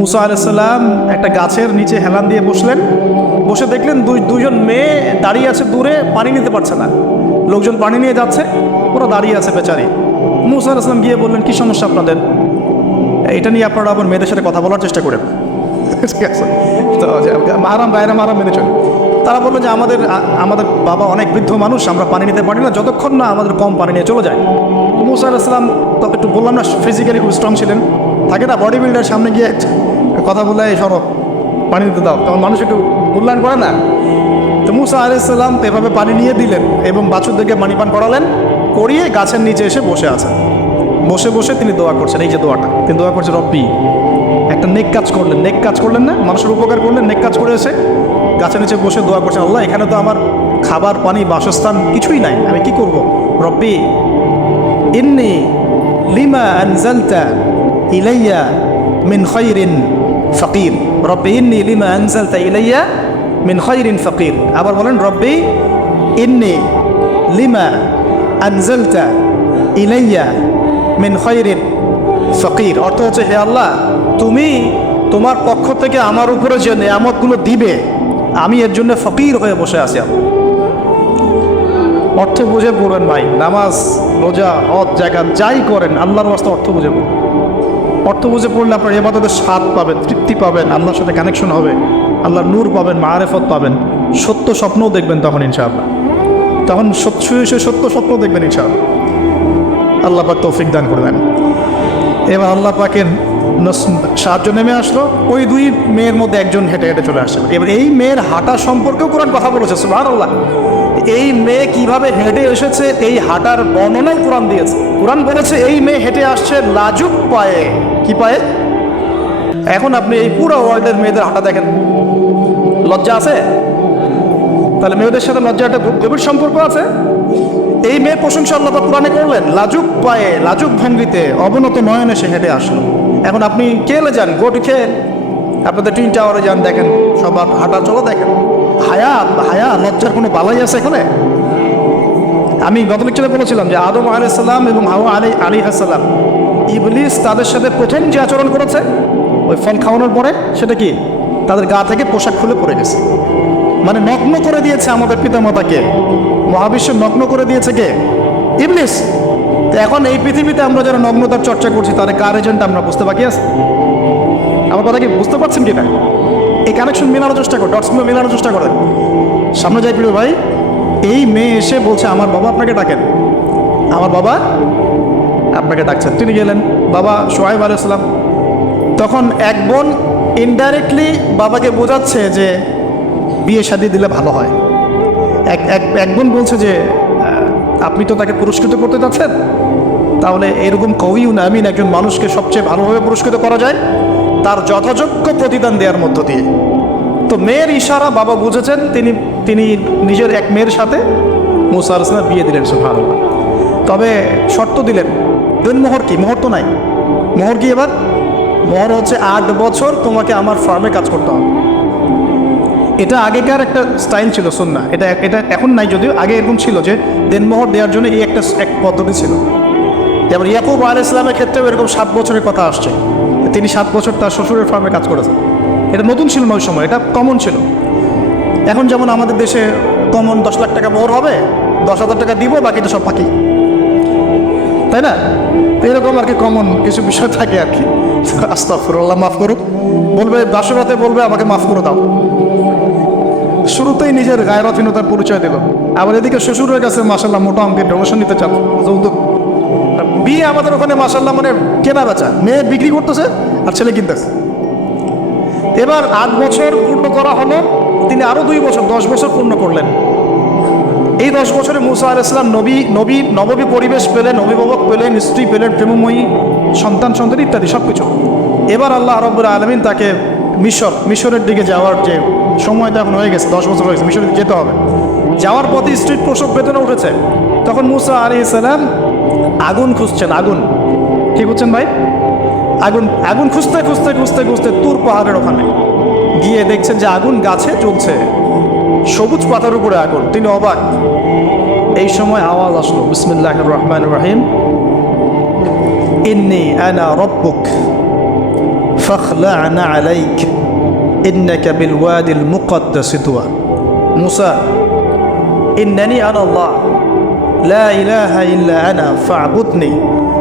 মুসা আলাইহিস সালাম একটা গাছের নিচে হেলান দিয়ে বসলেন। বসে দেখলেন দুইজন মেয়ে দাঁড়িয়ে আছে দূরে, পানি নিতে পারছে না। লোকজন পানি নিয়ে যাচ্ছে, ওরা দাঁড়িয়ে আছে বেচারি। মুসা আলাইহিস সালাম গিয়ে বললেন, কি সমস্যা আপনাদের? এটা নিয়ে আপনারা আবার মেয়েদের সাথে কথা বলার চেষ্টা করেন। ঠিক আছে, তো মাহারাম গায়রা মাহারাম মেনে চলে। তারা বললো যে আমাদের বাবা অনেক বৃদ্ধ মানুষ, আমরা পানি নিতে পারি না যতক্ষণ না আমাদের কম পানি নিয়ে চলে যায়। মুসা আলাইহিস সালাম তো একটু বললাম না, ফিজিক্যালি খুব স্ট্রং ছিলেন। থাকে না বডি বিল্ডার, সামনে গিয়ে কথা বলে সরো পানি দিতে দাও, তখন মানুষ একটু মূল্যায়ন করে না। তো মুসা আলাইহিস সালাম এভাবে পানি নিয়ে দিলেন এবং বাছুরদেরকে পানি পান করালেন, করিয়ে গাছের নিচে এসে বসে আছেন। বসে বসে তিনি দোয়া করছেন, এই যে দোয়াটা তিনি দোয়া করছেন, রব্বি, একটা নেক কাজ করলেন, নেক কাজ করলেন না, মানুষের উপকার করলেন, নেক কাজ করে এসে গাছের নিচে বসে দোয়া করছেন, আল্লাহ এখানে তো আমার খাবার পানি বাসস্থান কিছুই নাই, আমি কি করব? রব্বি ইন্নী লিমা আনজালতা ইলাইয়া মিন খায়রিন ফাকির। রব্বি ইন্নী লিমা আনজালতা ইলাইয়া মিন খায়রিন ফাকির। আবার বলেন, রব্বি ইন্নী লিমা আনজালতা ইলাইয়া মিন খায়রিন ফকির। অর্থ হচ্ছে, হে আল্লাহ, তুমি তোমার পক্ষ থেকে আমার উপরে যে নেয়ামতগুলো দিবে, আমি এর জন্য ফকির হয়ে বসে আছি। অর্থ বুঝে পড়বেন ভাই, নামাজ রোজা হজ জাকাত যাই করেন আল্লাহর ওয়াস্তে অর্থ বুঝে পড়বেন। অর্থ বুঝে পড়লে আপনার ইবাদতের স্বাদ পাবেন, তৃপ্তি পাবেন, আল্লাহর সাথে কানেকশন হবে, আল্লাহর নূর পাবেন, মাআরিফত পাবেন, সত্য স্বপ্নও দেখবেন তখন ইনশাআল্লাহ। তখন সত্য স্বপ্ন দেখবেন ইনশাআল্লাহ। আল্লাহ পাক তৌফিক দান করে দেন। এবার আল্লাহ পাকের সাহায্য নেমে আসলো, ওই দুই মেয়ের মধ্যে একজন হেঁটে হেঁটে চলে আসছে। এবার এই মেয়ের হাঁটা সম্পর্কেও কোরআন কথা বলেছে, সুবহানাল্লাহ। এই মেয়ে কিভাবে হেঁটে এসেছে এই হাঁটার বর্ণনাই কোরআন দিয়েছে। কোরআন বলেছে এই মেয়ে হেঁটে আসছে লাজুক পায়ে। কি পায়ে? এখন আপনি এই পুরো ওয়ার্ল্ডের মেয়েদের হাঁটা দেখেন, লজ্জা আছে? তাহলে মেয়েদের সাথে লজ্জা একটা গভীর সম্পর্ক আছে। এই মেয়ের প্রশংসা আল্লাহ পাক কোরআনে করলেন, লাজুক পায়ে, লাজুক ভঙ্গিতে, অবনত নয়নে সে হেঁটে আসলো। এখন আপনি কেলে যান, গোটি খেয়ে আপনাদের টুইন টাওয়ারে যান, দেখেন সবার হাঁটা চলো দেখেন। হায়া লজ্জার কোনো বালাই আছে এখানে? আমি গত লেকচারে বলেছিলাম যে আদম আলাইহিস সালাম এবং হাওয়া আলাইহিস সালাম, ইবলিস তাদের সাথে প্রথম যে আচরণ করেছে ওই ফল খাওয়ানোর পরে, সেটা কি? তাদের গা থেকে পোশাক খুলে পড়ে গেছে। মানে নগ্ন করে দিয়েছে আমাদের পিতামাতাকে, মহাবিশ্ব নগ্ন করে দিয়েছে কে? ইবলিস। তো এখন এই পৃথিবীতে আমরা যারা নগ্নতার চর্চা করছি, তাদের কার এজেন্ট আমরা বুঝতে বাকি আছে? আমার কথা কি বুঝতে পারছেন কিনা? এই কানেকশন মেলানোর চেষ্টা করো, ডটসগুলো মেলানোর চেষ্টা করেন। সামনে যাই প্রিয় ভাই, এই মেয়ে এসে বলছে, আমার বাবা আপনাকে ডাকেন, আমার বাবা আপনাকে ডাকছেন। তিনি গেলেন, বাবা শুআয়ব আলাইহিস সালাম। তখন এক বোন ইনডাইরেক্টলি বাবাকে বোঝাচ্ছে যে বিয়ে শাদী দিলে ভালো হয়। এক বোন বলছে যে আপনি তো তাকে পুরস্কৃত করতে যাচ্ছেন, তাহলে এরকম কওয়িউন আমিন একজন মানুষকে সবচেয়ে ভালোভাবে পুরস্কৃত করা যায় তার যথাযোগ্য প্রতিদান দেওয়ার মধ্য দিয়ে। তো মেয়ের ইশারা বাবা বুঝেছেন, তিনি নিজের এক মেয়ের সাথে মুসা আলাইহিস সালাম বিয়ে দিলেন, সুবহানাল্লাহ। তবে শর্ত দিলেন, মোহর কি? মোহর তো নাই। মোহর কি এবার? মোহর হচ্ছে 8 বছর তোমাকে আমার ফার্মে কাজ করতে হবে। এটা আগেকার একটা স্টাইল ছিল, সুন্নাহ। এটা এখন নাই, যদিও আগে এরকম ছিল যে দেনমোহর দেওয়ার জন্য এই এক পদ্ধতি ছিল। যেমন ইয়াকুব আলাইহিস সালামের ক্ষেত্রেও এরকম 7 বছরের কথা আসছে, তিনি 7 বছর তার শ্বশুরের ফার্মে কাজ করেছেন। এটা নতুন ছিল না ওই সময়, এটা কমন ছিল। এখন যেমন আমাদের দেশে কমন 10 লাখ টাকা মোহর হবে, 10,000 টাকা দিব, বাকিটা সব বাকি, তাই না? এরকম আর কি কমন কিছু বিষয় থাকে আর কি। আস্তাগফিরুল্লাহ, মাফ করুক। বলবে দাসরাতে, বলবে আমাকে মাফ করে দাও। শুরুতেই নিজের গায়রথহীনতার পরিচয় দিল। আবার এদিকে শ্বশুরের কাছে মাশাআল্লাহ মোটা অঙ্কের ডোনেশন নিতে চান, যৌতুক। বিয়ে আমাদের ওখানে মাশাআল্লাহ মানে কেনা বেচা, মেয়ে বিক্রি করতেছে আর ছেলে কিনতেছে। এবার 8 বছর পূর্ণ করা হলো, তিনি আরো 2 বছর 10 বছর পূর্ণ করলেন। এই 10 বছরে মুসা আলাইহিস সালাম নববী পরিবেশ পেলেন, অভিভাবক পেলেন, স্ত্রী পেলেন, প্রেমময়ী সন্তান ইত্যাদি সবকিছু। এবার আল্লাহ রাব্বুল আলামিন তাকে মিশরের দিকে যাওয়ার যে সময়টা এখন হয়ে গেছে, 10 বছর হয়ে গেছে, মিশরে যেতে হবে। যাওয়ার পথে স্ট্রিট প্রসব বেদনা উঠেছে। তখন মুসা আলাইহিস সালাম আগুন খুঁজছেন। আগুন কি খুঁজছেন ভাই? আগুন খুঁজতে তুর পাহাড়ের ওখানে গিয়ে দেখছেন যে আগুন গাছে জ্বলছে, সবুজ পাতার উপরে আগুন। তিনি অবাক। এই সময় আওয়াজ আসলো, বিসমিল্লাহির রহমানির রহিম, ইন্নী আনা রব্বুক ফাখলা'না আলাইক ইন্নাকা বিল ওয়াদিল মুকদ্দাস তুয়া। মুসা, ইন্নানি আনা আল্লাহ লা ইলাহা ইল্লা আনা ফা'বুদনি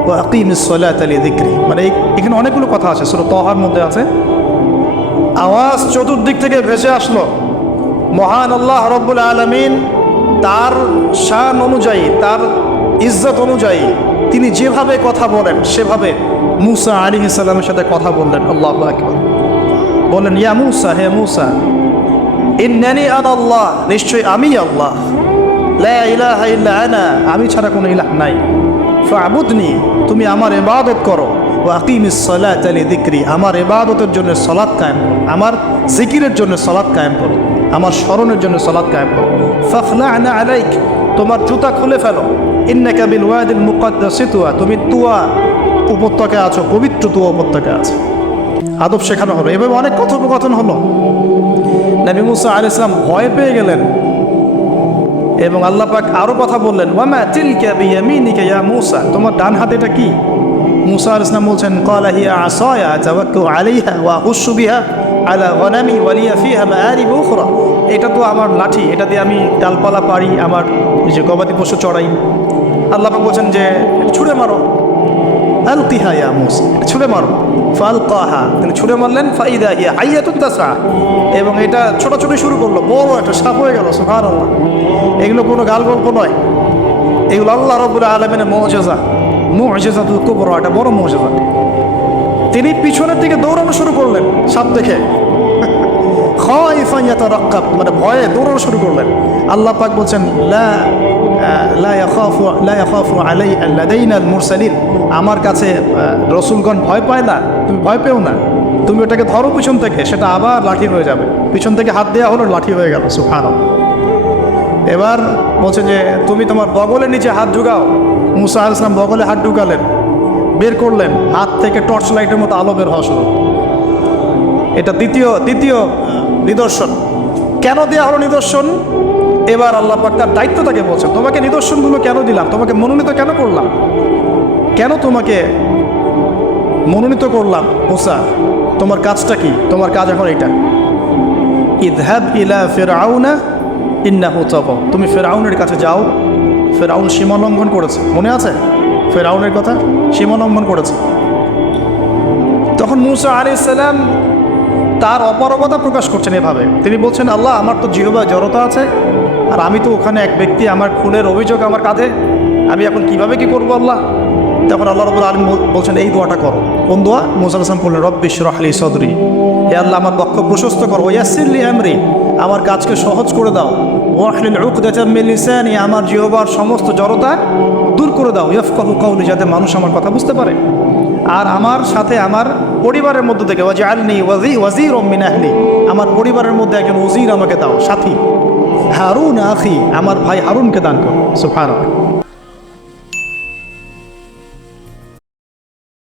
ওয়া আকিমিস সালাতা লিযিকরি। মানে এখানে অনেকগুলো কথা আছে, সূরা তাহার মধ্যে আছে। আওয়াজ চতুর্দিক থেকে ভেসে আসলো। মহান আল্লাহ রব্বুল আলামিন তার শান অনুযায়ী, তার ইজ্জত অনুযায়ী তিনি যেভাবে কথা বলেন সেভাবে মুসা আলাইহিস সালামের সাথে কথা বললেন। আল্লাহু আকবার। বলেন, ইয়া মুসা, হে মুসা, ইন্নানি আনা আল্লাহ, নিশ্চয়ই আমি আল্লাহ, লা ইলাহা ইল্লা আনা, আমি ছাড়া কোনো ইলাহ নাই, ফা'বুদনি, তুমি আমার ইবাদত করো, ওয়া আকিমিস সালাতা লিযিকরি, আমার ইবাদতের জন্য সালাত কায়েম করো, আমার জিকিরের জন্য সালাত কায়েম করো, আমার স্মরণের জন্য সালাত কায়েম করো। ফাখলা'না আলাইক, তোমার জুতা খুলে ফেলো, ইন্নাকা বিল ওয়াদিল মুকদ্দাস তুয়া, তুমি তুয়া উপত্যকায় আছো, পবিত্র তুয়া উপত্যকায় আছো। আদব শেখানো হলো। এভাবে অনেক কথোপকথন হলো। নবী মুসা আলাইহিস সালাম ভয় পেয়ে গেলেন এবং আল্লাহ পাক আরো কথা বললেন, ওয়ামা তিলকা বিয়ামিনিকা ইয়া মুসা, তোমার ডান হাতে এটা কি? মুসা আলাইহিস সালাম বলছেন, ক্বালা হিয়া আসায়া আতাওয়াক্কাউ আলাইহা ওয়া আহুশু বিহা আলা গনামি ওয়া লিয়া ফিহা মাআরিব উখরা। এটা তো আমার লাঠি, এটা দিয়ে আমি ডালপালা পারি, আমার এই যে গবাদি পশু চড়াই। আল্লাহ পাক বলছেন যে ছুঁড়ে মারো, আলকিহা ইয়া মুসা, ছুঁড়ে মারো। ফালকাহা, তিনি ছুঁড়ে মারলেন, ফাইদা হিয়া হাইয়াতুন তাসআ, এবং এটা ছোটাছুটি শুরু করলো, বড় একটা সাপ হয়ে গেল। সুবহানাল্লাহ। এগুলো কোনো গাল গল্প নয়, এগুলো আল্লাহ রাব্বুল আলামিনের মুজিজা, মুজিজাতুল কুবরা, এটা বড় মুজিজা। তিনি পিছনের দিকে দৌড়ানো শুরু করলেন সাপ দেখে, খাইফান ইয়াতারাক্কাব, মানে ভয়ে দৌড়ানো শুরু করলেন। আল্লাহ পাক বলছেন, লা ইয়াখাফু লাদাইনাল মুরসালিন, আমার কাছে রসুলগণ ভয় পায় না, তুমি ভয় পেও না, তুমি ওটাকে ধরো পিছন থেকে, সেটা আবার লাঠি হয়ে যাবে। পিছন থেকে হাত দেওয়া হলো, লাঠি হয়ে গেল। সুবহানাল্লাহ। এবার বলছে যে তুমি তোমার বগলের নিচে হাত ঢুকাও। মুসা আলাইহিস সালাম বগলে হাত ঢুকালেন, বের করলেন, হাত থেকে টর্চ লাইটের মতো আলো বের হওয়া শুরু। এটা দ্বিতীয় নিদর্শন। কেন দেওয়া হলো নিদর্শন? এবার আল্লাহ পাক তার দায়িত্বটাকে বলছে, তোমাকে নিদর্শনগুলো কেন দিলাম, তোমাকে মনোনীত কেন করলাম, কেন তোমাকে মনোনীত করলাম? মুসা, তোমার কাজটা কি? তোমার কাজ এখন এটা, ইযহাব ইলা ফিরআউনা ইন্নাহু তাগা, তুমি ফিরআউনের কাছে যাও। ফিরআউন সীমা লঙ্ঘন করেছে, মনে আছে ফিরআউনের কথা? সীমা লঙ্ঘন করেছে। তখন মুসা আলাইহিস সালাম তার অপারগতা প্রকাশ করছেন এভাবে। তিনি বলছেন, আল্লাহ, আমার তো জিহ্বায় জড়তা আছে, আর আমি তো ওখানে এক ব্যক্তি, আমার খুনের অভিযোগ আমার কাঁধে, আমি এখন কিভাবে কি করবো আল্লাহ? তখন আল্লাহ রাব্বুল আলামিন বলছেন, এই দোয়াটা করো। কোন দোয়া? মুসা আলাইহিস সালাম বললেন, রব্বি ইশরাহ লি সাদরি, হে আল্লাহ, আমার বক্ষ প্রশস্ত করো, ইয়াসসির লি আমরি, আমার কাজকে সহজ করে দাও, ওয়াহলিল উকদাতাম মিন লিসানি, আমার জিহ্বার সমস্ত জড়তা দূর করে দাও, ইয়াফকাহু কাওলি, যাতে মানুষ আমার কথা বুঝতে পারে। আর আমার সাথে আমার পরিবারের মধ্যে থেকে ওয়াজআলনি ওয়াজিরুম মিন আহলি, আমার পরিবারের মধ্যে একজন ওজির আমাকে দাও, সাথী। হারুন আখি, আমার ভাই হারুনকে দান করো। সুবহানাল্লাহ।